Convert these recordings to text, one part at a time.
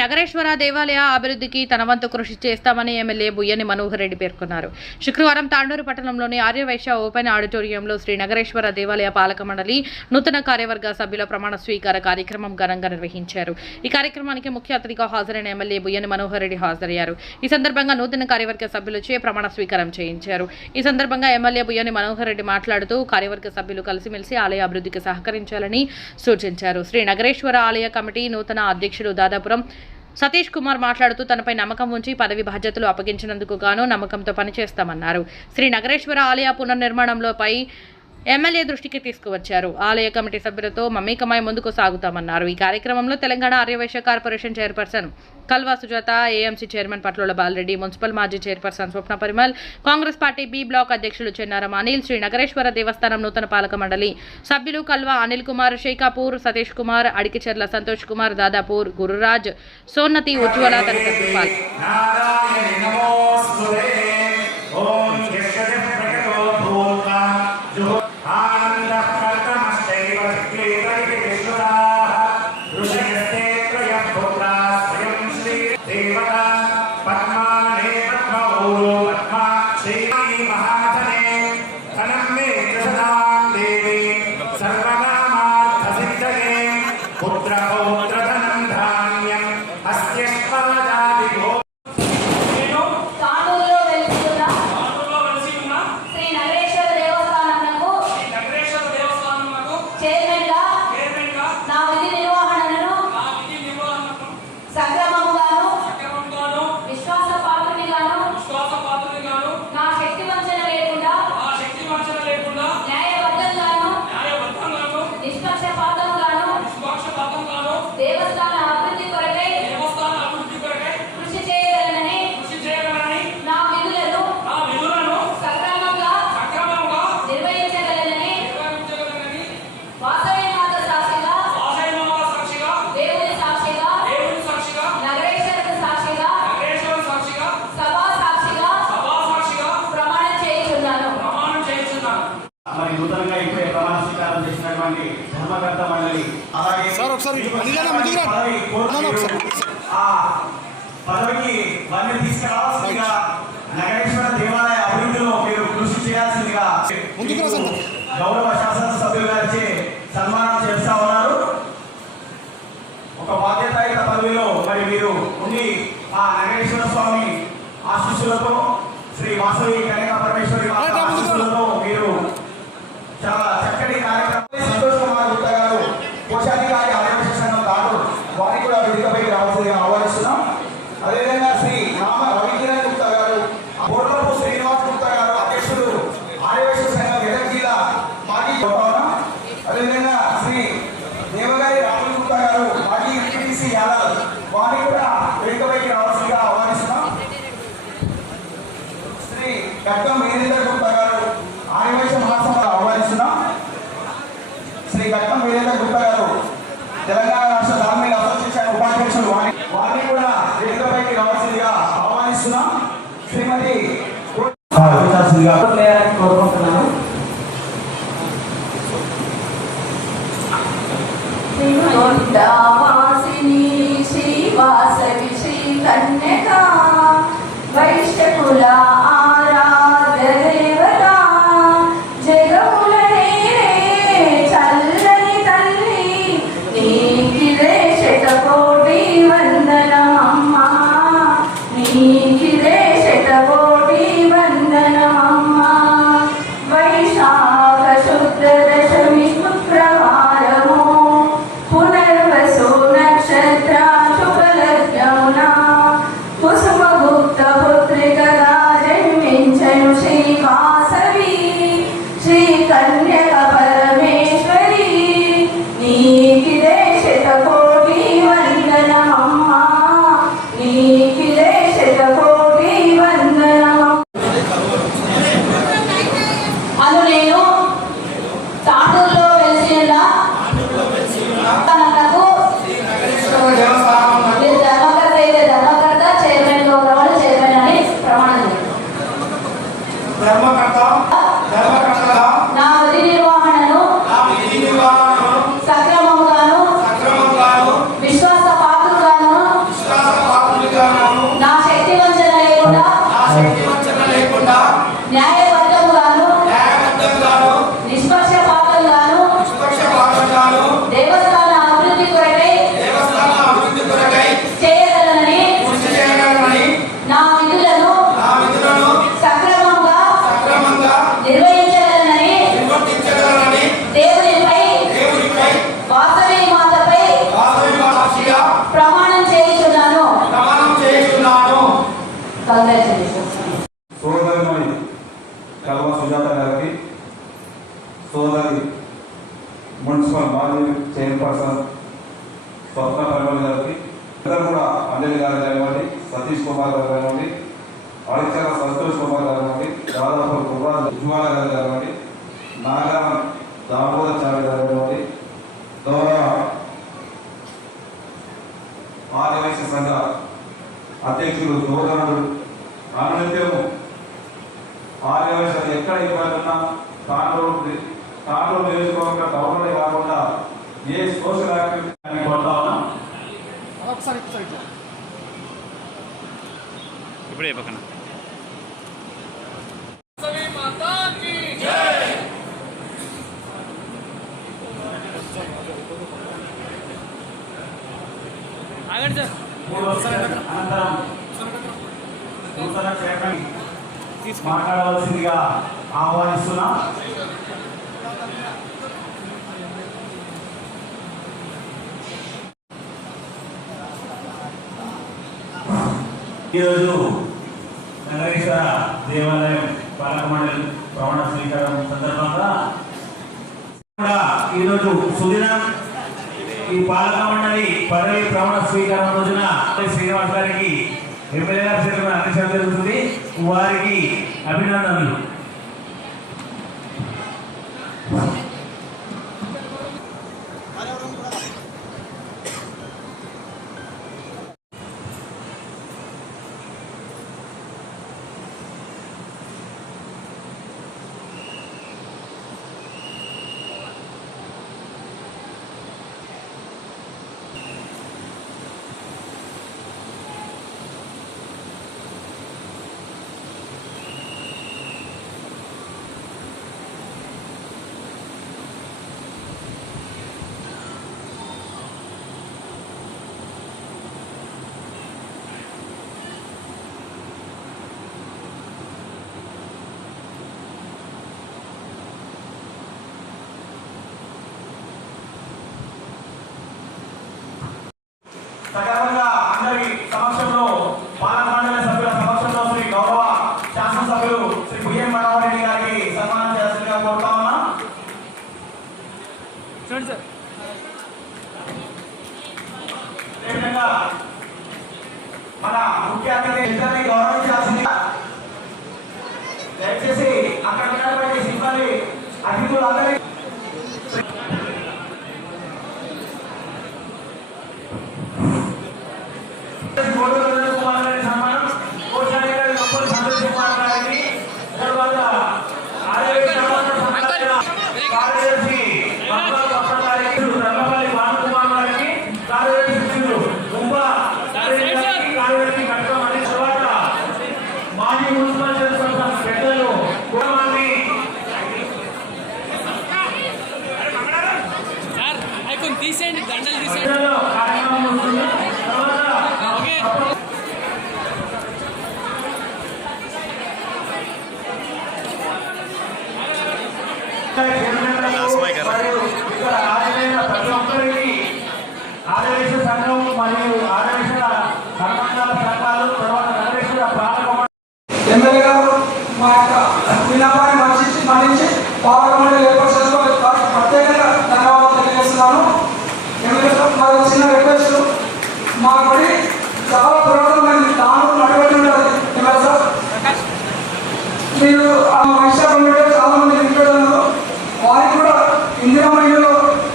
నగరేశ్వర దేవాలయ అభివృద్ధికి తన వంతు కృషి చేస్తామని ఎమ్మెల్యే బుయ్యని మనోహర్ రెడ్డి పేర్కొన్నారు. శుక్రవారం తాండూరు పట్టణంలోని ఆర్యవైశ్య ఓపెన్ ఆడిటోరియంలో శ్రీ నగరేశ్వర దేవాలయ పాలక మండలి నూతన కార్యవర్గ సభ్యుల ప్రమాణ స్వీకార కార్యక్రమం ఘనంగా నిర్వహించారు. ఈ కార్యక్రమానికి ముఖ్య అతిథిగా హాజరైన ఎమ్మెల్యే బుయ్యని మనోహర్ రెడ్డి హాజరయ్యారు. ఈ సందర్భంగా నూతన కార్యవర్గ సభ్యులచే ప్రమాణ స్వీకారం చేయించారు. ఈ సందర్భంగా ఎమ్మెల్యే బుయ్యని మనోహర్ రెడ్డి మాట్లాడుతూ కార్యవర్గ సభ్యులు కలిసిమెలిసి ఆలయ అభివృద్ధికి సహకరించాలని సూచించారు. శ్రీ నగరేశ్వర ఆలయ కమిటీ నూతన అధ్యక్షుడు దాదాపురం సతీష్ కుమార్ మాట్లాడుతూ తనపై నమ్మకం ఉంచి పదవి బాధ్యతలు అప్పగించినందుకు గాను నమ్మకంతో పనిచేస్తామన్నారు. శ్రీ నగరేశ్వర ఆలయ పునర్నిర్మాణంలోపై ఎమ్మెల్యే దృష్టికి తీసుకువచ్చారు. ఆలయ కమిటీ సభ్యులతో మమేకమై ముందుకు సాగుతామన్నారు. ఈ కార్యక్రమంలో Telangana Arya Vaishya corporation chairperson Kalva Sujatha AMC chairman Patlola Balreddy municipal మాజీ chairperson Swapna Parimal Congress party B block అధ్యక్షులు చెన్నారం అనిల్ శ్రీ నగరేశ్వర దేవస్థానం నూతన పాలక మండలి సభ్యులు కల్వా అనిల్ కుమార్ షేకాపూర్ సతీష్ కుమార్ అడికిచెర్ల సంతోష్ కుమార్ దాదాపూర్ గురురాజ్ సోన్నతి ఉజ్వల తదితరులు పాల్గొన్నారు. శ్రీ పదవికి వారిని తీసుకురావాల్సిందిగా నగరేశ్వర దేవాలయ అభివృద్ధిలో మీరు కృషి చేయాల్సిందిగా గౌరవ శాసనసభ్యులు గారిచే సన్మానం చేస్తా ఉన్నారు ఒక బాధ్యతాయుత పదవిలో మరి మీరు ఉండి ఆ నగరేశ్వర స్వామి ఆశీస్సులతో శ్రీ వాసవి కన్యకా పరమేశ్వరి మాత రైట్, రా, ముందుకు రా. ఆశీస్సులతో మీరు చాలా చక్కటి కార్యక్రమం సంతోష్ కుమార్ గుప్తా గారు కోశాధికారి ఆదివాసీ సంఘం కాదు వారిని కూడా వేదికపైకి రావాల్సిందిగా ఆహ్వానిస్తున్నాం అదేవిధంగా శ్రీ రామ రవికిరణ్ గుప్తా గారు బోర్లపు శ్రీనివాస్ గుప్తా గారు అధ్యక్షుడు ఆదివాసీ సంఘం మెదక్ జిల్లా మాజీ గౌరవం అదేవిధంగా శ్రీ దేవగారి రాములు గుప్తా గారు మాజీ ఎంపీటీసీ యాదవ్ వారిని కూడా వేదికపైకి రావాల్సిందిగా ఆహ్వానిస్తున్నాం శ్రీ గడ్డం అడిచల సంతోష్ కుమార్ గారు కానివ్వండి దాదాపు కుమార్ ఉజ్వాల గారు కానివ్వండి నాగరం దామోదర్ చారి గారు కానివ్వండి గౌరవ ఆదివాసీ సంఘ అధ్యక్షులు సోదరుడు అనునిత్యము ఆదివాసులు ఎక్కడ ఉన్నా తాండూరు తాండూరు నియోజకవర్గ టౌన్లోనే కాకుండా ఏ సోషల్ యాక్టివిటీ ఉన్నాం ఒకసారి ఇట్లా. ఇప్పుడే పక్కన మాట్లాడవలసిందిగా ఆహ్వానిస్తున్నా. ఈరోజు నగరేశ్వర దేవాలయం పాలక మండలి ప్రమాణ స్వీకారం సందర్భంగా ఈరోజు సుదినం ఈ పాలక మండలి పదవి ప్రమాణ స్వీకారం రోజున శ్రీనివాస్ గారికి ఎమ్మెల్యే గారి చేతుల అందించడం జరుగుతుంది వారికి అభినందనలు. సకాలంగా అందరి సమక్షంలో పాలక మండలి సభ్యుల సమక్షంలో శ్రీ గౌరవ శాసనసభ్యులు శ్రీ బిఎన్ మనోహరెడ్డి గారికి సన్మానం చేయాల్సిందిగా కోరుతా ఉన్నా. చూడండి సార్. అదేవిధంగా మన ముఖ్య అతిథి ఇద్దరిని గౌరవించాల్సిందిగా దయచేసి అక్కడ ఉన్నటువంటి సిబ్బంది అతిథులందరి గోడూరు వినోద్ కుమార్ గారి సన్మానం కోశాధికారి గారి గొప్ప సంతోష్ కుమార్ గారికి తర్వాత ఆరోగ్య సంబంధ సంఘాల కార్యదర్శి భక్తుల భక్త గారికి రంగపల్లి భానుకుమార్ గారికి కార్యదర్శి శిష్యులు గుంప కార్యదర్శి కార్యదర్శి కట్టడం అని తర్వాత మాజీ మున్సిపల్ చైర్పర్సన్ పెద్దలు కుటుంబాన్ని సార్ అవి తీసేయండి దండలు తీసేయండి పెద్దలు కార్యక్రమం ఉంటుంది తర్వాత ఓకే మరియు ఇక్కడ హాజరైన ప్రతి ఒక్కరికి ఆదరేశ సంఘం మరియు ఆదరేశ సంబంధాల సంఘాలు తర్వాత నగరేశ్వర పాలక ఎమ్మెల్యే గారు మా యొక్క మన్నించి పాలక మండలి ఏర్పాటు చేసుకోవాలి. ప్రత్యేకంగా ధన్యవాదాలు తెలియజేస్తున్నాను. ఎమ్మెల్యే మరి చిన్న రిక్వెస్ట్ మా గుడి చాలా పురాతనమైనది దాని నడవడి ఉండాలి ఎమ్మెల్యే సార్ మీరు ఆ వైశాఖ కమిటీలో చాలా మంది నింపారు వారికి కూడా ఇందిరా మహిళలో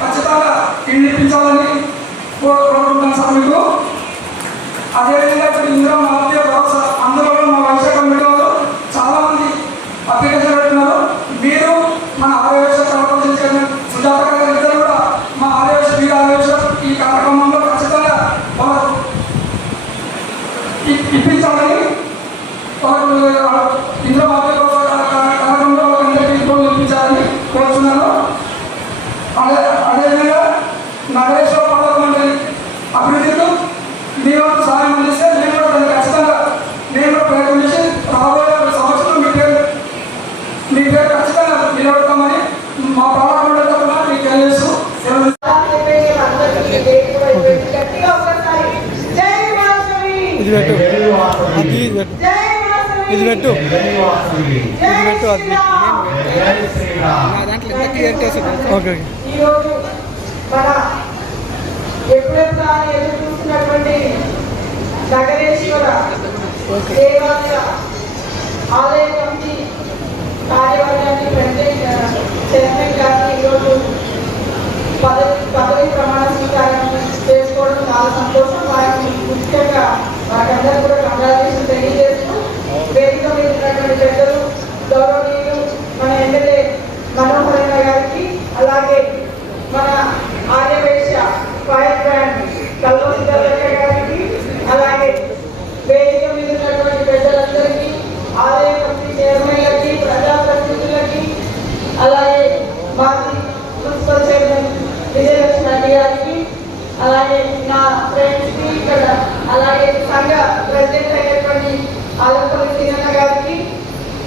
ఖచ్చితంగా ఇల్లు ఇప్పించాలని కో- కోరుకుంటున్నాను సార్ మీకు అదేవిధంగా ఇప్పుడు ఇందిరా మహాత్య భరోసా అందులో కూడా మా వైశాఖ కమిటీ వాళ్ళు చాలా మంది అప్లికేషన్ పెట్టున్నారు మీరు మన ఆదివేశ కార్పొరేషన్ చైర్మన్ సుజాత గారు ఇద్దరు కూడా మా ఆదివేశ వీర ఆదివేశ ఈ కార్యక్రమంలో ఖచ్చితంగా వాళ్ళు ఇ- ఇప్పించాలని ఇందులో మాత్రం కార్యక్రమంలో అందరికీ ఇప్పించాలని కోరుతున్నాను అదే అదేవిధంగా నగరేశ్వర పాలక మండలి అభివృద్ధిలో మీ వంతు సహాయం అందిస్తే నేను కూడా దాన్ని ఖచ్చితంగా నేను కూడా ప్రయత్నం చేసి రాబోయే సంవత్సరం మీ పేరు మీ పేరు ఖచ్చితంగా నిలబెడతామని మా పాలక మండలి తరఫున మీకు వాసవి ఇది పెట్టు. అది ఇది పెట్టు. ఇది అది. దాంట్లో ఎంత క్లియర్ చేసింది ఓకే. ఓకే. ఈరోజు మన ఎప్పుడెప్పుడు అని ఎదురు చూస్తున్నటువంటి నగరేశ్వర దేవాలయ ఆలయ కమిటీ కార్యవర్గాన్ని ప్రెసిడెంట్ చైర్మన్ గారిని ఈరోజు పదవి పదవి ప్రమాణ స్వీకారం చేసుకోవడం చాలా సంతోషం వారికి ముఖ్యంగా వారందరూ కూడా కంగ్రాచులేషన్ తెలియజేస్తూ వేదిక మీద ఉన్నటువంటి పెద్దలు గౌరవనీయులు మన ఎమ్మెల్యే మనోహరన్న గారికి అలాగే మన ఆర్యవేశ్య ఫైర్ బ్రాండ్ కల్వ సిద్ధయ్య గారికి అలాగే వేదిక మీద ఉన్నటువంటి పెద్దలందరికీ ఆలయ కమిటీ చైర్మన్ గారికి ప్రజాప్రతినిధులకి అలాగే మాజీ మున్సిపల్ చైర్మన్ విజయలక్ష్మి రెడ్డి గారికి అలాగే నా ఫ్రెండ్స్కి ఇక్కడ అలాగే సంఘ ప్రెసిడెంట్ అయినటువంటి ఆలంపల్లి సీనన్న గారికి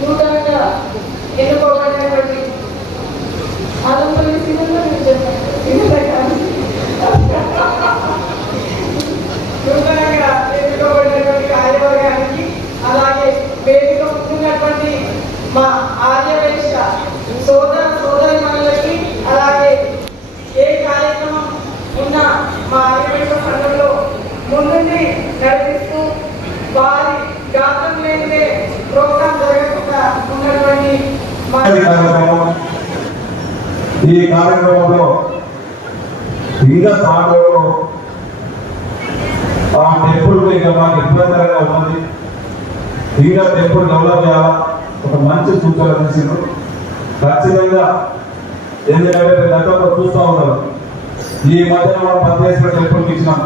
నూతనంగా ఎన్నుకోబడినటువంటి ఆలంపల్లి సీనన్న మీరు చెప్పండి. సీనన్న గారికి. నూతనంగా ఎన్నుకోబడినటువంటి కార్యవర్గానికి అలాగే వేదిక ముందున్నటువంటి మా ఆర్యవేశ సోదర సోదరి మనులకి అలాగే ఏ కార్యక్రమం ఉన్నా మా ఆర్యవేశ సంఘంలో ముందుండి నడిపిస్తూ వారి గాత్రం లేనిదే ప్రోగ్రాం జరగకుండా ఉన్నటువంటి మా ఈ కార్యక్రమం ఈ కార్యక్రమంలో ఇంకా తాండూరు ఆ టెంపుల్ ఇంకా మాకు ఇబ్బందికరంగా ఉన్నది. ఇంకా టెంపుల్ డెవలప్ చేయాలా? ఒక మంచి సూచన చేసిండ్రు ఖచ్చితంగా ఎందుకంటే మీరు గతంలో చూస్తూ ఉన్నారు ఈ మధ్యన మనం భద్రేశ్వర టెంపుల్కి ఇచ్చినాం.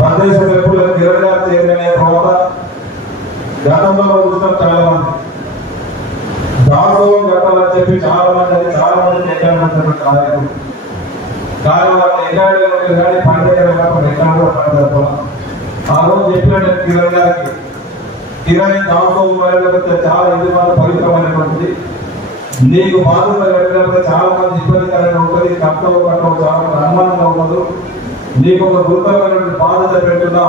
భద్రేశ్వర టెంపుల్ కిరణ్ గారు చైర్మన్ అయిన తర్వాత గతంలో చూసినాం చాలా మంది. దాసోహం చెప్పాలని చెప్పి చాలా మంది చాలా మంది ఎక్కడమంటున్నారు కార్యక్రమం కానీ వాళ్ళు ఎక్కడ కానీ పండుగ కాకుండా ఎక్కడ కూడా పండుగ ఆ రోజు చెప్పినట్టు కిరణ్ గారికి. కిరణ్ దాసోహం వెళ్ళకపోతే చాలా ఇది మన పవిత్రమైనటువంటిది నీకు బాధ్యత పెట్టినప్పుడు చాలా మంది ఇబ్బందికరంగా ఉంటుంది. కట్టవు కట్టవు చాలా మంది అనుమానంగా ఉండదు. నీకు ఒక గురుతరమైనటువంటి బాధ్యత పెట్టున్నా.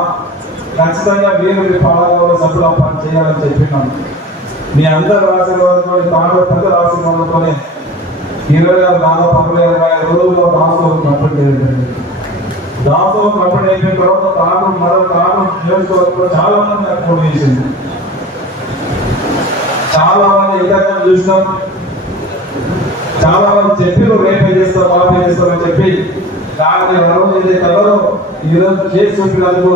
ఖచ్చితంగా మీరు మీ పాలకుల సభ్యులు పని చేయాలని చెప్పినాను. మీ అందరు ఆశీర్వాదంతో తాండవ రాసిన వాళ్ళతోనే ఇరవై ఆరు దాదాపు అరవై ఇరవై ఐదు రోజుల్లో దాసోహం కంప్లీట్ అయ్యింది దాసోహం కంప్లీట్ అయిపోయిన తర్వాత తాను మరో తాను నియోజకవర్గంలో చాలా మంది నాకు ఫోన్ చేసింది. చాలా మంది ఇంతకన్నా చూసినాం. చాలా మంది చెప్పి రేపే చేస్తాం మాపే చేస్తాం అని చెప్పి. దాన్ని ఆ రోజు ఏదైతే కలరో ఈ చేసి చూపినందుకు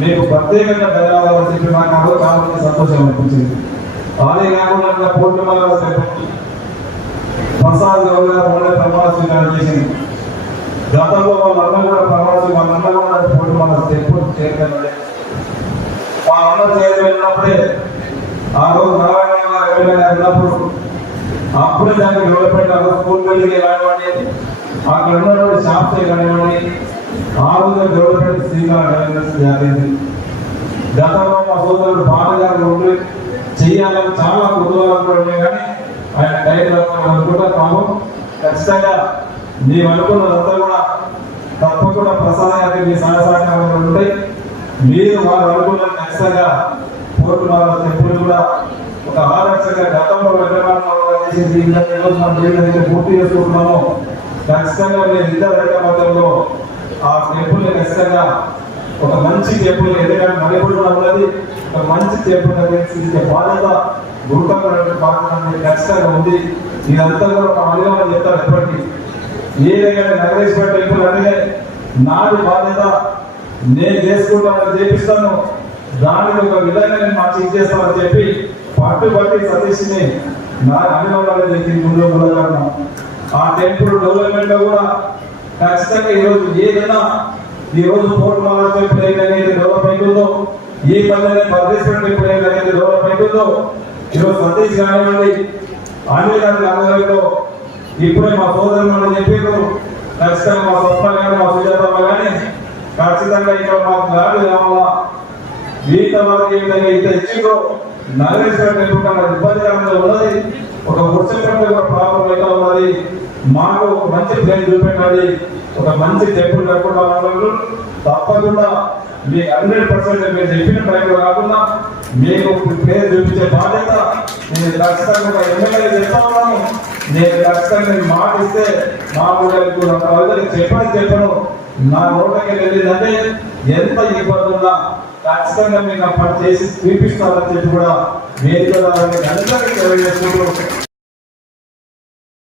మీకు ప్రత్యేకంగా ధన్యవాదాలు చెప్పి నాకు ఆ చాలా మంది సంతోషం అనిపించింది. అదే కాకుండా పూర్ణిమల ప్రసాద్ గౌడ్ గారు మొన్న ప్రమాణ స్వీకారం చేసింది. గతంలో వాళ్ళందరూ కూడా ప్రమాణ స్వీకారం వాళ్ళ కూడా పూర్ణిమల టెంపుల్ చైర్మన్ ఉండే. అన్న చైర్మన్ ఉన్నప్పుడే ఆ రోజు నారాయణ గారు ఎమ్మెల్యే ఉన్నప్పుడు అప్పుడే దానికి డెవలప్మెంట్ అవ్వదు స్కూల్ బిల్డింగ్ కానివ్వండి అక్కడ ఉన్నటువంటి షాప్స్ కానివ్వండి ఆ రోజు డెవలప్మెంట్ శ్రీకారం జరిగింది. గతంలో మా సోదరుడు బాలగారు ఉండి చేయాలని చాలా కుతూహలం కూడా ఉండే కానీ ఆయన టైం కూడా పాపం. ఖచ్చితంగా మేము అనుకున్నదంతా కూడా తప్పకుండా ప్రసాద్ గారికి మీ సహసహకారాలు ఉంటాయి. మీరు వారు అనుకున్న ఖచ్చితంగా కోరుకున్నారు వారి కూడా ఒక ఆదర్శంగా గతంలో వెంకటరామరావు పూర్తి చేసుకుంటున్నాము ఖచ్చితంగా మీరు ఇద్దరు రైత ఆ టెంపుల్ని ఖచ్చితంగా ఒక మంచి టెంపుల్ ఎందుకంటే మణిపూర్లో ఉన్నది మంచి టెంపుల్ తీర్చిదిద్దే బాధ్యత గురుకరమైన బాధ్యత ఖచ్చితంగా ఉంది. ఇదంతా కూడా ఒక అధికారులు చెప్తారు ఎప్పటికీ ఏదైనా నగరేశ్వర టెంపుల్ అంటే నాది బాధ్యత నేను చేసుకుంటానని చేపిస్తాను. దానిని ఒక విధంగా నేను మాకు ఇచ్చేస్తానని చెప్పి పట్టుబట్టి సతీష్ని నా అనుభవాలు చెప్పి ముందు మొదలగలను ఆ టెంపుల్ డెవలప్మెంట్లో కూడా ఖచ్చితంగా ఈరోజు ఏదైనా ఈ రోజు పోర్ట్ మహారాజ్ టెంపుల్ డెవలప్మెంట్ ఉందో ఈ పల్లెని పర్దేశ్వరం ఇప్పుడు ఏదైతే డెవలప్ అవుతుందో ఈరోజు సతీష్ కానివ్వండి. అనిల్ గారి ఇప్పుడే మా సోదరులు మనం చెప్పారు ఖచ్చితంగా మా సొప్ప కానీ మా సుజాతమ్మ కానీ ఖచ్చితంగా ఇక్కడ మాకు గాడు కావాలా మిగతా వాళ్ళకి ఏ ఇంత ఇచ్చిందో నగరేశ్వరం నిలుపుకున్న ఇబ్బందికరంగా ఉన్నది. ఒక వృక్షపట్ల ప్రాబ్లం అయితే ఉన్నది? మాకు ఒక మంచి ప్లేన్ చూపెట్టాలి ఒక మంచి టెంపుల్ కట్టుకుంటా తప్పకుండా మీ హండ్రెడ్ పర్సెంట్ మీరు చెప్పిన టైంలో కాకుండా మీకు పేరు చూపించే బాధ్యత నేను ఖచ్చితంగా ఎమ్మెల్యే చెప్తా ఉన్నాను నేను ఖచ్చితంగా మీకు మాట ఇస్తే మా ఊళ్ళకి వాళ్ళకి చెప్పని చెప్పను. నా నోట్లకి వెళ్ళిందంటే ఎంత ఇబ్బంది ఉన్నా ఖచ్చితంగా మీకు ఆ పని చేసి చూపిస్తారని చెప్పి కూడా మీరు అందరికీ తెలియజేసుకుంటూ